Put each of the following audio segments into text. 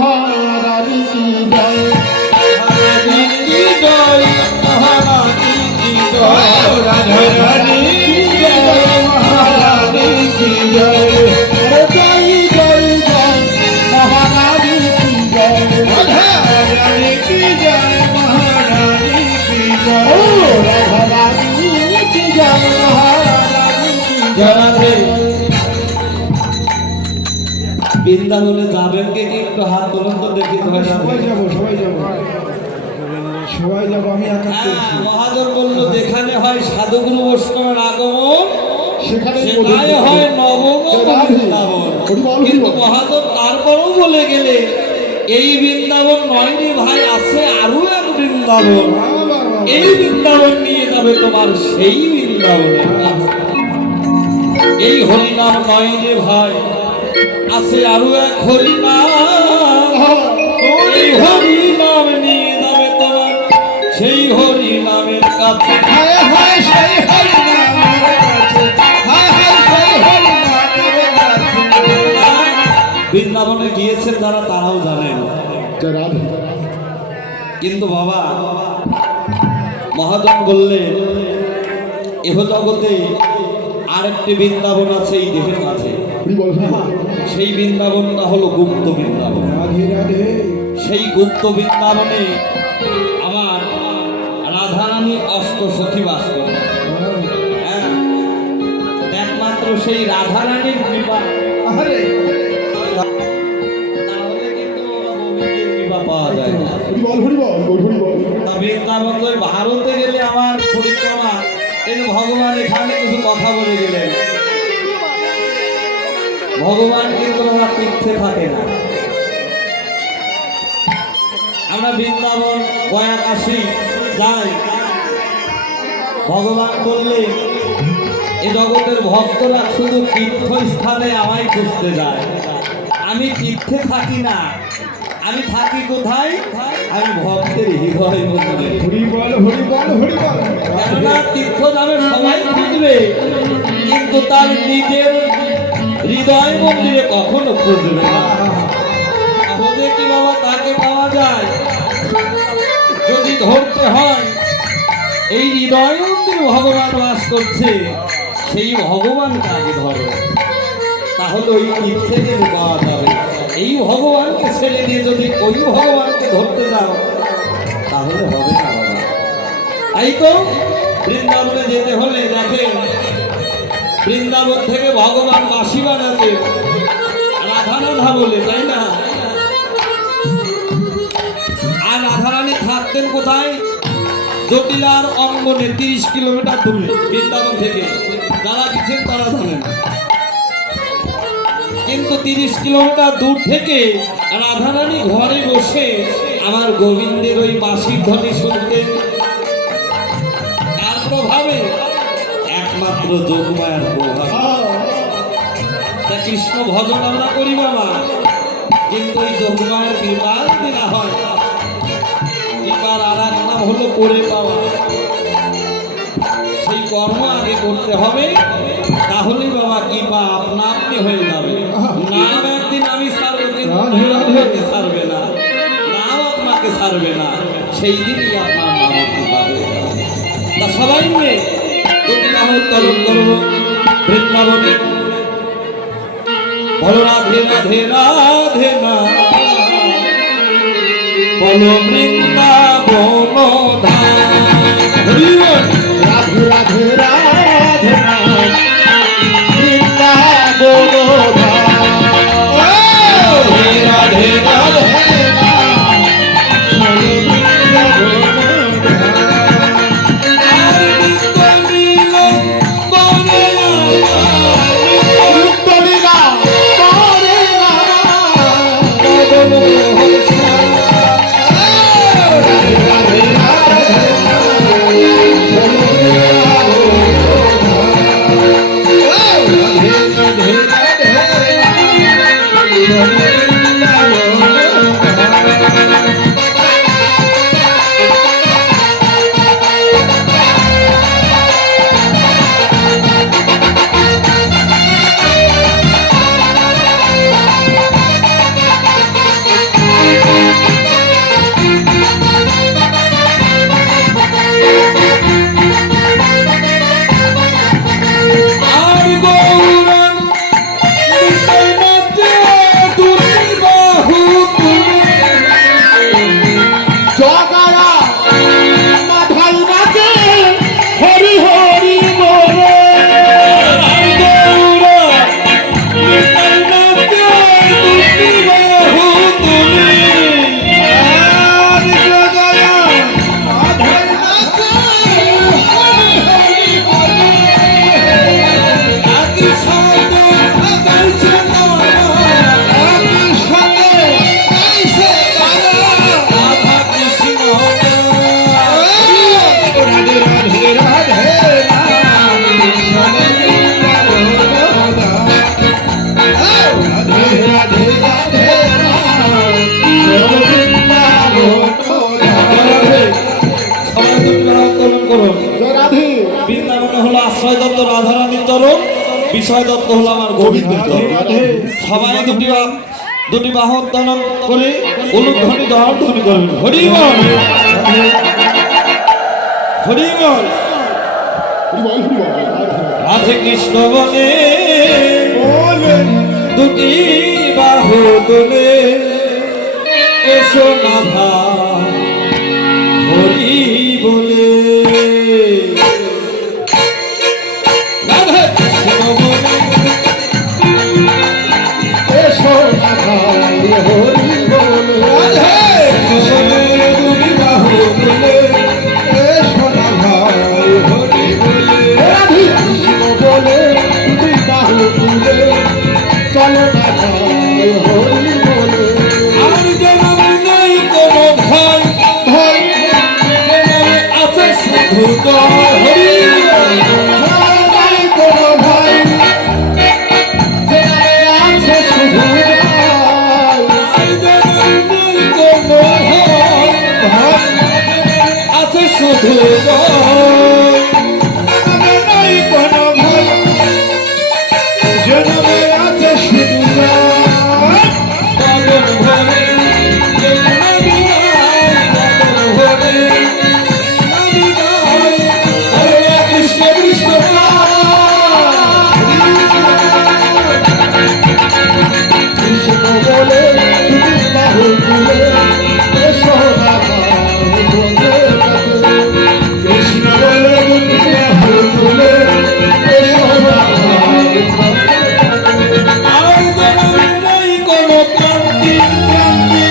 মহারানী কি জয়, রানী কি জয়, মহারানী কি জয়, রাধারানী কি জয়, মহারানী কি জয়, জয় জয় জয় মহারানী কি জয়, রাধারানী কি জয়, মহারানী কি জয়, রাধারানী কি জয়, মহারানী কি জয়। বৃন্দাবনে যাবেন কে কি একটু হাত তুলুন তো দেখি। সবাই যাবো, সবাই যাবো, সবাই যাবো, আমি একা করছি। মহাজন বললো যেখানে হয় সাধুগুরু বৈষ্ণবের আগমন সেখানে সেটাই হয় নবম বৃন্দাবন। কিন্তু মহাজন তারপরও বলে গেলে এই বৃন্দাবন নয় রে ভাই, আছে আরো এক বৃন্দাবন, এই বৃন্দাবন নিয়ে যাবে তোমার সেই বৃন্দাবনে। এই হরিনাম নয় রে ভাই, আছে আরো এক হরিনাম, এই হরিনাম নিয়ে যাবে তোমার সেই হরিনামের কাছে। হায় হায় সেই হরিনামের কাছে, হায় হায় সেই হরিনামের কাছে। বৃন্দাবনে গিয়েছেন যারা তারাও জানেন। রাধে কিন্তু বাবা মহাজন বললেন এহ জগতে আরেকটি বৃন্দাবন আছে এই দেহের কাছে, সেই বৃন্দাবনটা হলো গুপ্ত বৃন্দাবন। রাধে রাধে সেই গুপ্ত বৃন্দাবনে আমার রাধারানী অষ্টসখী বাস করে। হ্যাঁ, একমাত্র সেই রাধারানীর কৃপা, আরে তাহলে কিন্তু বাবা গোবিন্দের কৃপা পাওয়া যায় না। হরি বল হরি বল। বৃন্দাবন ওই ভারতে গেলে আমার পরিক্রমা, এই যে ভগবান এখানে কিছু কথা বলে গেলেন, ভগবান কিন্তু আমার তীর্থে থাকে না। আমরা বৃন্দাবন গয়া কাশী যাই, ভগবান বললে এ জগতের ভক্তরা শুধু তীর্থস্থানে আমায় খুঁজতে যায়, আমি তীর্থে থাকি না, আমি থাকি কোথায়? আমি ভক্তের হৃদয় মন্দিরে। হরি বল হরি বল হরি বল। কেননা তীর্থ যাবে সবাই খুঁজবে, কিন্তু তার নিজের হৃদয় মন্দিরে কখনো খুঁজবে না। তাহলে কি বাবা তাকে পাওয়া যায়? যদি ধরতে হয় এই হৃদয় মন্দিরে ভগবান বাস করছে, সেই ভগবানকে আগে ধরো, তাহলে ওই তীর্থে গেলে পাওয়া যাবে। এই ভগবানকে ছেড়ে দিয়ে যদি ওই ভগবানকে ধরতে যাও তাহলে হবে না বাবা। তাই তো বৃন্দাবনে যেতে হলে দেখেন, বৃন্দাবন থেকে ভগবান বাঁশি বাজাতে রাধা রাধা বলে, তাই না? আর রাধারানী থাকতেন কোথায়? জটিলার অঙ্গনে 30 কিলোমিটার দূরে বৃন্দাবন থেকে, যারা গেছেন তারা জানেন। কিন্তু 30 কিলোমিটার দূর থেকে রাধারানী ঘরে বসে আমার গোবিন্দের ওই বাঁশির ধ্বনি শুনতেন। তার প্রভাবে, একমাত্র যোগমায়ার প্রভাব। তা কৃষ্ণ ভজন আমরা করি বাবা, কিন্তু ওই যোগমায়ের কৃপা যদি না হয়, কৃপার আর এক নাম হলো করে পাওয়া। সেই কর্ম আগে করতে হবে, তাহলেই বাবা কৃপা আপনা আপনি হয়ে যাবে। নাম একদিন আমি ছাড়বো, কিন্তু আপনাকে ছাড়বে না, নাম আপনাকে ছাড়বে না, সেই দিনই আপনার নাম কৃপা হয়ে যাবে। তা সবাই মিলে যদি নাম উত্তরণ করবো বৃন্দাবনে, বলো রাধে রাধে রাধে না, বলো বৃন্দাবন ধাম। রাধে রাধে রাধে বৃন্দাবন ধাম। রাধে রাধে রাধে বিষয় দত্ত রাধারানীর চরণ, বিষয় দত্ত হলো আমার গোবিন্দের চরণ। সবাই দুটি বাহন দান করে অনুধ্বনি দেওয়ার ধ্বনি করবেন। হরি বল, হরি বল। রাধে কৃষ্ণ বলে দুটি বাহু তোলে, এসো না ভাই হরি বলে। রাধে কৃষ্ণ বলে এসো না ভাই হরি বলে, রাধে কৃষ্ণ দুটি বাহু তুলে, এসো না ভাই হরি বলে, রাধে কৃষ্ণ বলে দুটি বাহু তুলে, চলো না ভাই হরি বলে। আর যে নামে নেই কোনো ভয়, ভাই যে নামে আছে শুধু জয়। হরি বল। নাই কোনো ভাই, যে আছে শুধু ভাই, আর যে নামে নেই কোনো ভয়, ভাই আছে শুধু জয়। নাই কোনো ভাই, যে আছে শুধু ভাই। বাদন ভরে এই নামি গায়, বাদন ভরে নামি গায়। হরে কৃষ্ণ কৃষ্ণ কৃষ্ণ বলে তুমি বাহু তুলে, এসো না ভাই বলে বলে। কৃষ্ণ বলে তুমি বাহু তুলে, এসো না ভাই বলে বলে। আর জনমে নেই কোনো ক্লান্তি, ক্লান্তি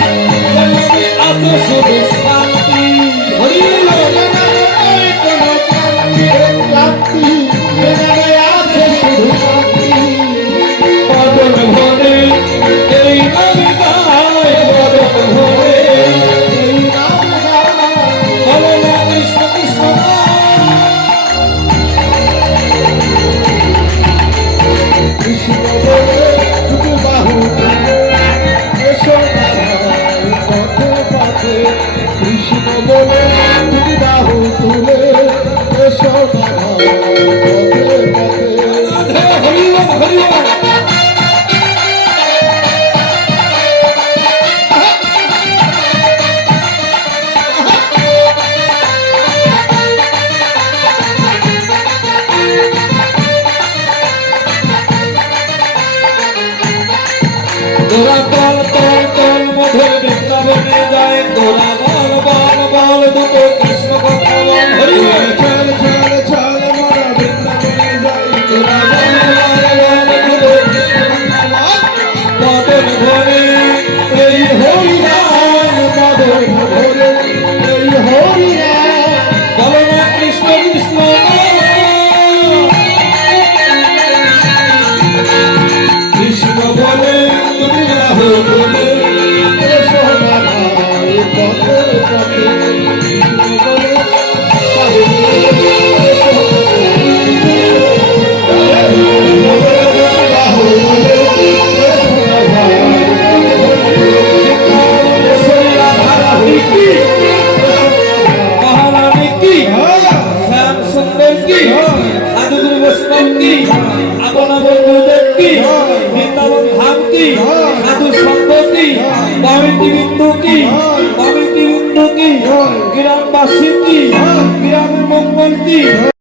জনমে আছে শুধু শান্তি। হরি বল। নাই কোনো ক্লান্তি, যেখানে আছে শুধু শান্তি। বাদন ভরে এই নামি গায়, বাদন ভরে এই নাম গায়, বলে না কৃষ্ণ কৃষ্ণ কৃষ্ণ বলে তুমি বাহু তুলে, এসো না ভাই পথে পথে। কৃষ্ণ বলে তুমি বাহু তুলে, এসো না ভাই পথে পথে। রাধে। হরি বল, হরি বল। তোরা বল বল বল মধুর বৃন্দাবনে যায়, তোরা বল বল বল দুটো কৃষ্ণ কথা বল। হরি বল। চল চল চল মোরা বৃন্দাবনে যাই, তোরা বল বল বল দুটো কৃষ্ণ কথা বল। বাদন ভরে এই হরি নাম, বাদন ভরে এই হরি নাম। বলো না কৃষ্ণ কৃষ্ণ কৃষ্ণ বলে তুমি রাহু বলে। এসো না ভাই পথে পথে। কৃষ্ণ বলে বাহু তুলে, এসো না বাহু তুলে, এসো না ভাই রাধারানী কি, মহারানী কি, শ্যাম সুন্দর কি, সাধুগুরু বৈষ্ণব কি, আপনা বন্ধুদেব কি, বৃন্দাবন ধাম কি, সাধু সঙ্গ কি, কমিটি বিন্দু কি, কমিটি বিন্দু কি, গ্রামবাসী কি, গ্রামের মঙ্গল কি।